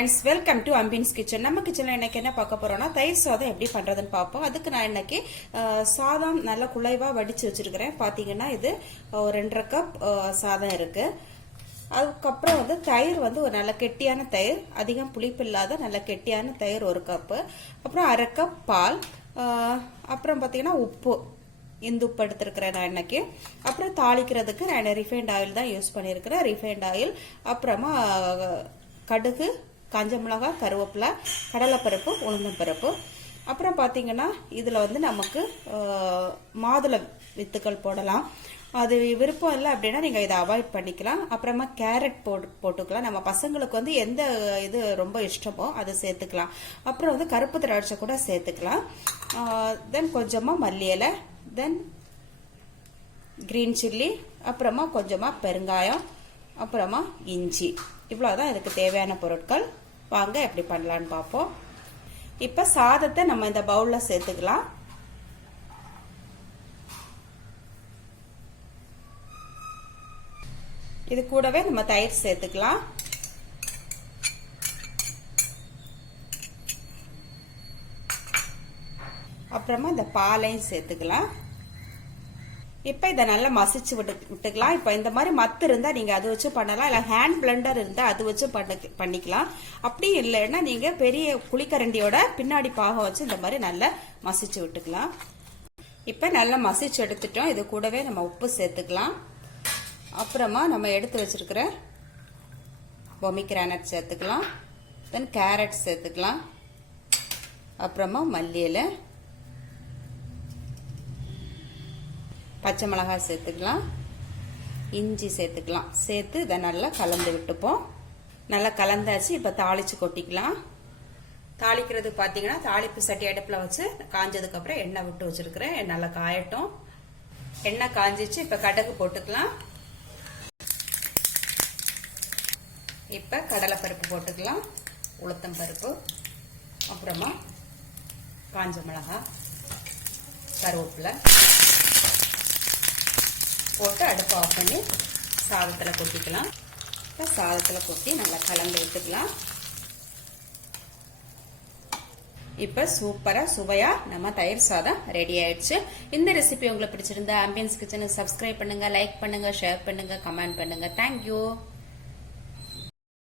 friends, welcome to Ambience kitchen. நம்ம கிச்சன்ல இன்னைக்கு என்ன பார்க்க போறோம்னா தயிர் சாதம் எப்படி பண்றதுன்னு பாப்போம். அதுக்கு நான் இன்னைக்கு சாதம் நல்ல குழைவா வடிச்சு வச்சிருக்கேன். பாத்தீங்கன்னா இது 2.5 கப் சாதம் இருக்கு. அதுக்கப்புறம் தயிர் ஒரு நல்ல கெட்டியான தயிர், அதிகம் புளிப்பு இல்லாத நல்ல கெட்டியான தயிர் 1 கப். அப்புறம் 1/2 கப் பால். அப்புறம் பாத்தீங்கன்னா உப்பு, இந்த உப்பு எடுத்துருக்கிறேன் நான் இன்னைக்கு. அப்புறம் தாளிக்கிறதுக்கு நான் ரிஃபைண்ட் ஆயில் தான் யூஸ் பண்ணியிருக்கிறேன். ரிஃபைண்ட் ஆயில், அப்புறமா கடுகு, காஞ்ச மிளகாய், கருவேப்பிலை, கடலைப்பருப்பு, உளுந்தம்பருப்பு. அப்புறம் பார்த்தீங்கன்னா இதில் நமக்கு மாதுளை வித்துக்கள் போடலாம். அது விருப்பம் இல்லை அப்படின்னா நீங்கள் இதை அவாய்ட் பண்ணிக்கலாம். அப்புறமா கேரட் போட்டுக்கலாம். நம்ம பசங்களுக்கு எந்த இது ரொம்ப இஷ்டமோ அதை சேர்த்துக்கலாம். அப்புறம் கருப்பு திராட்சை கூட சேர்த்துக்கலாம். தென் கொஞ்சமாக மல்லி இலை, தென் கிரீன் சில்லி, அப்புறமா கொஞ்சமாக பெருங்காயம், அப்புறமா இஞ்சி. இவ்வளவுதான் இதுக்கு தேவையான பொருட்கள். வாங்க எப்படி பண்ணலான்னு பார்ப்போம். இப்ப சாதத்தை நம்ம இந்த பவுல்ல சேர்த்துக்கலாம். இது கூடவே நம்ம தயிர் சேர்த்துக்கலாம். அப்புறமா இந்த பாலையும் சேர்த்துக்கலாம். இப்ப இதை நல்லா மசிச்சு விட்டுக்கலாம். இப்ப இந்த மாதிரி மத்து இருந்தா நீங்க அது வச்சு பண்ணலாம், இல்ல ஹேண்ட் பிளெண்டர் இருந்தா அது வச்சு பண்ணிக்கலாம். அப்படி இல்லைன்னா நீங்க பெரிய குழிக்கரண்டியோட பின்னாடி பாகம் வச்சு இந்த மாதிரி நல்லா மசிச்சு விட்டுக்கலாம். இப்ப நல்லா மசிச்சு எடுத்துட்டோம். இது கூடவே நம்ம உப்பு சேர்த்துக்கலாம். அப்புறமா நம்ம எடுத்து வச்சிருக்கிற பொமிகிரானட் சேர்த்துக்கலாம். தென் கேரட் சேர்த்துக்கலாம். அப்புறமா மல்லி இலை, பச்சை மிளகாய் சேர்த்துக்கலாம், இஞ்சி சேர்த்துக்கலாம். சேர்த்து இதை நல்லா கலந்து விட்டுப்போம். நல்லா கலந்தாச்சு. இப்போ தாளிச்சு கொட்டிக்கலாம். தாளிக்கிறது பார்த்தீங்கன்னா தாளிப்பு சட்டி அடுப்பில் வச்சு காஞ்சதுக்கு அப்புறம் எண்ணெய் விட்டு வச்சிருக்கிறேன். நல்லா காயட்டும். எண்ணெய் காஞ்சிச்சு. இப்போ கடுகு போட்டுக்கலாம். இப்போ கடலைப்பருப்பு போட்டுக்கலாம், உளுத்தம் பருப்பு, அப்புறமா காஞ்ச மிளகாய், கருவேப்பிலை போட்டு அடுப்பு ஆஃப் பண்ணி சாதத்தில் கொட்டிக்கலாம். இப்போ சாதத்தில் கொட்டி நல்லா கலந்து விட்டுக்கலாம். இப்போ சூப்பரா சுவையா நம்ம தயிர் சாதம் ரெடி ஆயிடுச்சு. இந்த ரெசிபி உங்களுக்கு பிடிச்சிருந்தா ஆம்பியன்ஸ் கிச்சனை சப்ஸ்கிரைப் பண்ணுங்க, லைக் பண்ணுங்க, ஷேர் பண்ணுங்க, கமெண்ட் பண்ணுங்க. தேங்க்யூ.